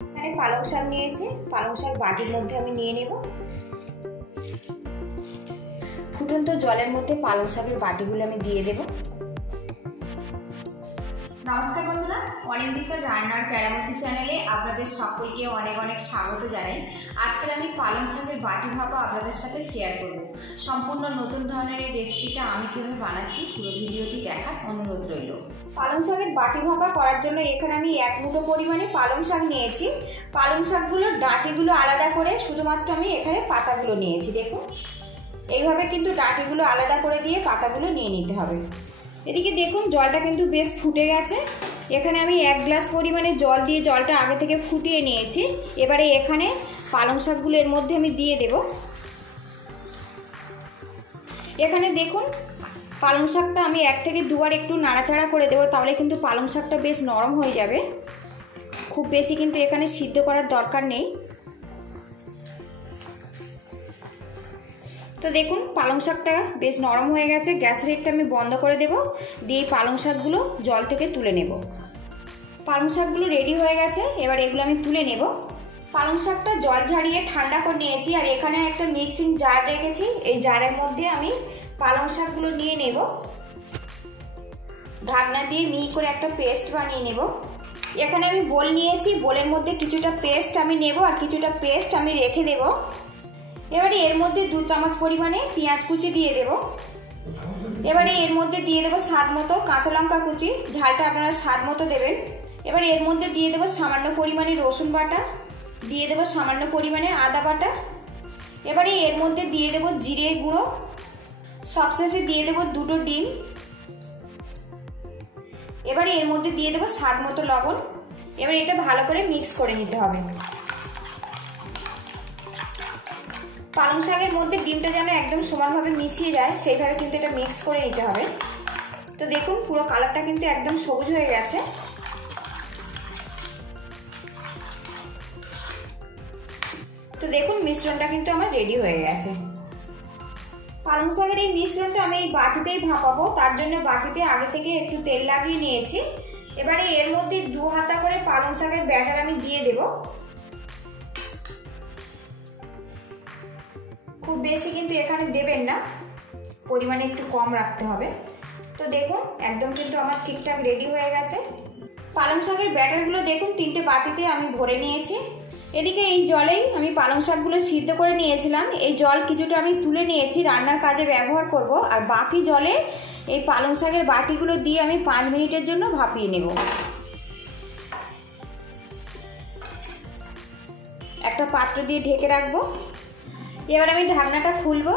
এখানে পালং শাক নিয়েছি, পালং শাক বাটির মধ্যে আমি নিয়ে নেব। ফুটন্ত জলের মধ্যে পালং শাকের বাটিগুলো আমি দিয়ে দেব। নমস্কার বন্ধুরা, অনিন্দিতার রান্নার কেরামতি চ্যানেলে আপনাদের সকলকে অনেক অনেক স্বাগত জানাই। আজকে আমি পালং শাকের বাটি ভাপা আপনাদের সাথে শেয়ার করব। সম্পূর্ণ নতুন ধরনের এই রেসিপিটা আমি কীভাবে বানাচ্ছি পুরো ভিডিওটি দেখার অনুরোধ রইল। পালং শাকের বাটি ভাপা করার জন্য এখানে আমি 1 মুঠো পরিমাণে পালং শাক নিয়েছি। পালং শাকগুলোর ডাঁটিগুলো আলাদা করে শুধুমাত্র আমি এখানে পাতাগুলো নিয়েছি। দেখুন, এইভাবে কিন্তু ডাঁটিগুলো আলাদা করে দিয়ে পাতাগুলো নিয়ে নিতে হবে। এদিকে দেখুন জলটা কিন্তু বেশ ফুটে গেছে। এখানে আমি 1 গ্লাস পরিমাণে জল দিয়ে জলটা আগে থেকে ফুটিয়ে নিয়েছি। এবারে এখানে পালং শাকগুলো এর মধ্যে আমি দিয়ে দেব। এখানে দেখুন পালং শাকটা আমি 1 থেকে 2 বার একটু নাড়াচাড়া করে দেবো, তাহলে কিন্তু পালং শাকটা বেশ নরম হয়ে যাবে। খুব বেশি কিন্তু এখানে সিদ্ধ করার দরকার নেই। তো দেখুন পালং শাকটা বেশ নরম হয়ে গেছে। গ্যাসের হিটটা আমি বন্ধ করে দেব, দিয়ে পালং শাকগুলো জল থেকে তুলে নেব। পালং শাকগুলো রেডি হয়ে গেছে, এবার এগুলো আমি তুলে নেব। পালং শাকটা জল ঝাড়িয়ে ঠান্ডা করে নিয়েছি, আর এখানে একটা মিক্সিং জার রেখেছি। এই জারের মধ্যে আমি পালং শাকগুলো নিয়ে নেব। ঢাকনা দিয়ে মিহি করে একটা পেস্ট বানিয়ে নেব। এখানে আমি বোল নিয়েছি, বোলের মধ্যে কিছুটা পেস্ট আমি নেব আর কিছুটা পেস্ট আমি রেখে দেব। এবারে এর মধ্যে 2 চামচ পরিমাণে পেঁয়াজ কুচি দিয়ে দেব। এবারে এর মধ্যে দিয়ে দেব স্বাদ মতো কাঁচা লঙ্কা কুচি, ঝালটা আপনারা স্বাদ মতো দেবেন। এবারে এর মধ্যে দিয়ে দেব সামান্য পরিমাণে রসুন বাটা, দিয়ে দেব সামান্য পরিমাণে আদা বাটা। এবারে এর মধ্যে দিয়ে দেব জিরে গুঁড়ো, সবশেষে দিয়ে দেব 2টো ডিম। এবারে এর মধ্যে দিয়ে দেব স্বাদ মতো লবণ। এবারে এটা ভালো করে মিক্স করে নিতে হবে। পালং শাকের মধ্যে ডিমটা যেন একদম সমানভাবে মিশিয়ে যায় সেইভাবে কিন্তু এটা মিক্স করে নিতে হবে। তো দেখুন পুরো কালারটা কিন্তু একদম সবুজ হয়ে গেছে। তো দেখুন মিশ্রণটা কিন্তু আমার রেডি হয়ে গেছে। পালং শাকের এই মিশ্রণটা আমি এই বাটিতেই ভাপাবো, তার জন্য বাটিতে আগে থেকে একটু তেল লাগিয়ে নিয়েছি। এবারে এর মধ্যে 2 হাতা করে পালং শাকের ব্যাটার আমি দিয়ে দেব। খুব বেশি কিন্তু এখানে দেবেন না, পরিমাণে একটু কম রাখতে হবে। তো দেখুন একদম কিন্তু আমার ঠিকঠাক রেডি হয়ে গেছে। পালং শাকের ব্যাটারগুলো দেখুন 3টে বাটিতে আমি ভরে নিয়েছি। এদিকে এই জলেই আমি পালং শাকগুলো সিদ্ধ করে নিয়েছিলাম। এই জল কিছুটা আমি তুলে নিয়েছি, রান্নার কাজে ব্যবহার করব। আর বাকি জলে এই পালং শাকের বাটিগুলো দিয়ে আমি 5 মিনিটের জন্য ভাপিয়ে নেব। একটা পাত্র দিয়ে ঢেকে রাখবো। এবার আমি ঢাকনাটা খুলবো,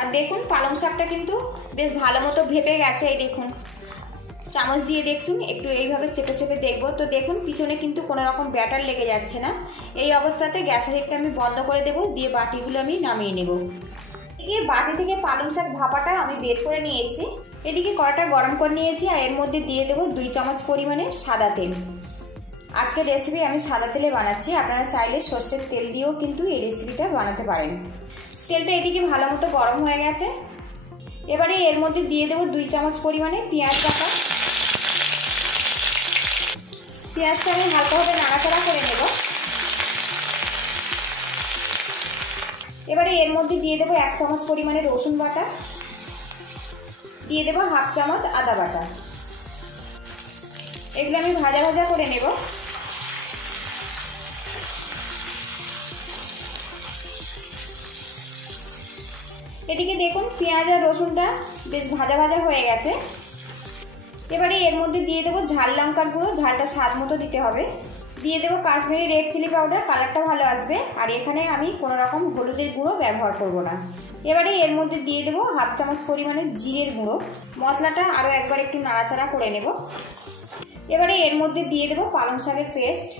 আর দেখুন পালং শাকটা কিন্তু বেশ ভালো মতো ভেপে গেছে। এই দেখুন চামচ দিয়ে দেখুন একটু এইভাবে চেপে চেপে দেখবো। তো দেখুন পিছনে কিন্তু কোনো রকম ব্যাটার লেগে যাচ্ছে না। এই অবস্থাতে গ্যাসের হিটটা আমি বন্ধ করে দেবো, দিয়ে বাটিগুলো আমি নামিয়ে নেব। এদিকে বাটি থেকে পালং শাক ভাপাটা আমি বের করে নিয়েছি। এদিকে কড়াটা গরম করে নিয়েছি, আর এর মধ্যে দিয়ে দেবো 2 চামচ পরিমাণে সাদা তেল। আজকের রেসিপি আমি সাদা তেলে বানাচ্ছি, আপনারা চাইলে সর্ষের তেল দিয়েও কিন্তু এই রেসিপিটা বানাতে পারেন। তেলটা এদিকে ভালো মতো গরম হয়ে গেছে। এবারে এর মধ্যে দিয়ে দেবো 2 চামচ পরিমাণে পেঁয়াজ বাটা। পেঁয়াজটা আমি হালকাভাবে নাড়াচাড়া করে নেব। এবারে এর মধ্যে দিয়ে দেবো 1 চামচ পরিমাণে রসুন বাটা, দিয়ে দেবো 1/2 চামচ আদা বাটা। এগুলো আমি ভাজা ভাজা করে নেব। এদিকে দেখুন পেঁয়াজ আর রসুনটা বেশ ভাজা ভাজা হয়ে গেছে। এবারে এর মধ্যে দিয়ে দেবো ঝাল লঙ্কার গুঁড়ো, ঝালটা স্বাদ মতো দিতে হবে। দিয়ে দেবো কাশ্মীরি রেড চিলি পাউডার, কালারটা ভালো আসবে। আর এখানে আমি কোনো রকম হলুদের গুঁড়ো ব্যবহার করব না। এবারে এর মধ্যে দিয়ে দেবো 1/2 চামচ পরিমাণে জিরের গুঁড়ো। মশলাটা আরও একবার একটু নাড়াচাড়া করে নেব। এবারে এর মধ্যে দিয়ে দেবো পালং শাকের পেস্ট।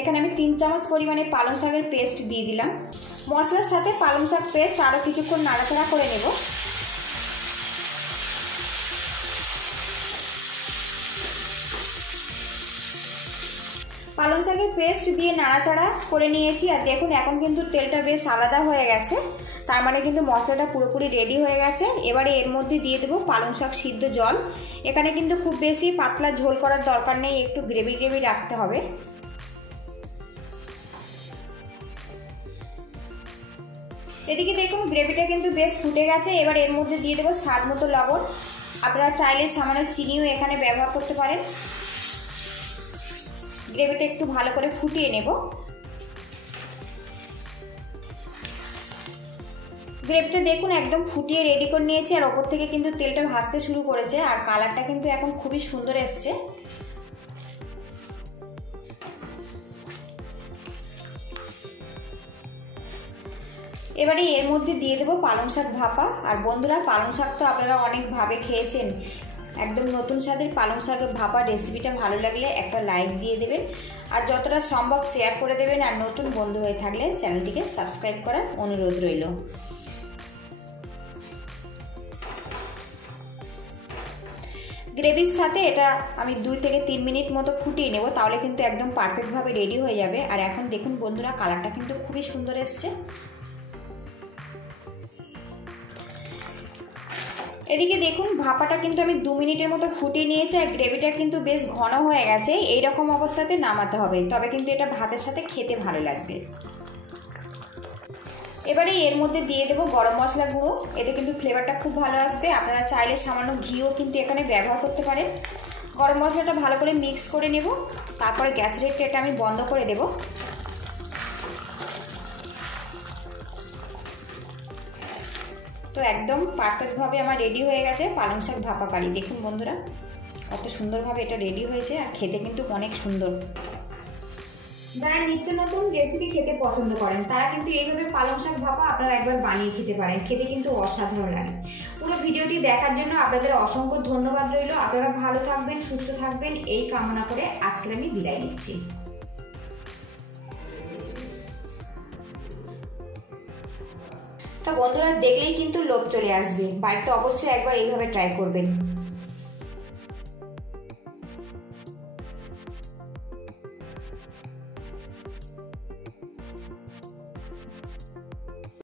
এখানে আমি 3 চামচ পরিমাণে পালং শাকের পেস্ট দিয়ে দিলাম। মশলার সাথে পালং শাক পেস্ট আরও কিছুক্ষণ নাড়াচাড়া করে নেব। পালং শাকের পেস্ট দিয়ে নাড়াচাড়া করে নিয়েছি, আর দেখুন এখন কিন্তু তেলটা বেশ আলাদা হয়ে গেছে, তার মানে কিন্তু মশলাটা পুরোপুরি রেডি হয়ে গেছে। এবারে এর মধ্যে দিয়ে দেবো পালং শাক সিদ্ধ জল। এখানে কিন্তু খুব বেশি পাতলা ঝোল করার দরকার নেই, একটু গ্রেভি গ্রেভি রাখতে হবে। এদিকে দেখুন গ্রেভিটা কিন্তু বেশ ফুটে গেছে। এবার এর মধ্যে দিয়ে দেবো স্বাদ মতো লবণ। আপনারা চাইলে সামান্য চিনিও এখানে ব্যবহার করতে পারেন। গ্রেভিটা একটু ভালো করে ফুটিয়ে নেব। গ্রেভিটা দেখুন একদম ফুটিয়ে রেডি করে নিয়েছি, আর ওপর থেকে কিন্তু তেলটা ভাসতে শুরু করেছে, আর কালারটা কিন্তু এখন খুবই সুন্দর এসছে। এবারে এর মধ্যে দিয়ে দেবো পালং শাক ভাপা। আর বন্ধুরা, পালং শাক তো আপনারা অনেকভাবে খেয়েছেন, একদম নতুন স্বাদের পালং শাকের ভাপা রেসিপিটা ভালো লাগলে একটা লাইক দিয়ে দেবেন, আর যতটা সম্ভব শেয়ার করে দেবেন। আর নতুন বন্ধু হয়ে থাকলে চ্যানেলটিকে সাবস্ক্রাইব করার অনুরোধ রইল। গ্রেভির সাথে এটা আমি 2 থেকে 3 মিনিট মতো ফুটিয়ে নেব, তাহলে কিন্তু একদম পারফেক্টভাবে রেডি হয়ে যাবে। আর এখন দেখুন বন্ধুরা, কালারটা কিন্তু খুবই সুন্দর এসছে। এদিকে দেখুন ভাপাটা কিন্তু আমি 2 মিনিটের মতো ফুটিয়ে নিয়েছি, আর গ্রেভিটা কিন্তু বেশ ঘন হয়ে গেছে। এই রকম অবস্থাতে নামাতে হবে, তবে কিন্তু এটা ভাতের সাথে খেতে ভালো লাগবে। এবারে এর মধ্যে দিয়ে দেবো গরম মশলা গুঁড়ো, এতে কিন্তু ফ্লেভারটা খুব ভালো আসবে। আপনারা চাইলে সামান্য ঘিও কিন্তু এখানে ব্যবহার করতে পারেন। গরম মশলাটা ভালো করে মিক্স করে নেব, তারপরে গ্যাসের ফ্লেমটা আমি বন্ধ করে দেব। তো একদম পারফেক্টভাবে আমার রেডি হয়ে গেছে পালং শাক ভাপা কারি। দেখুন বন্ধুরা, কত সুন্দরভাবে এটা রেডি হয়েছে, আর খেতে কিন্তু অনেক সুন্দর। যারা নিত্য নতুন রেসিপি খেতে পছন্দ করেন তারা কিন্তু এইভাবে পালং শাক ভাপা আপনারা একবার বানিয়ে খেতে পারেন, খেতে কিন্তু অসাধারণ লাগে। পুরো ভিডিওটি দেখার জন্য আপনাদের অসংখ্য ধন্যবাদ রইল। আপনারা ভালো থাকবেন, সুস্থ থাকবেন এই কামনা করে আজকের আমি বিদায় নিচ্ছি। তো বন্ধুরা, দেখলেই কিন্তু লোভ চলে আসবে, বাড়িতে অবশ্যই একবার এইভাবে ট্রাই করবেন।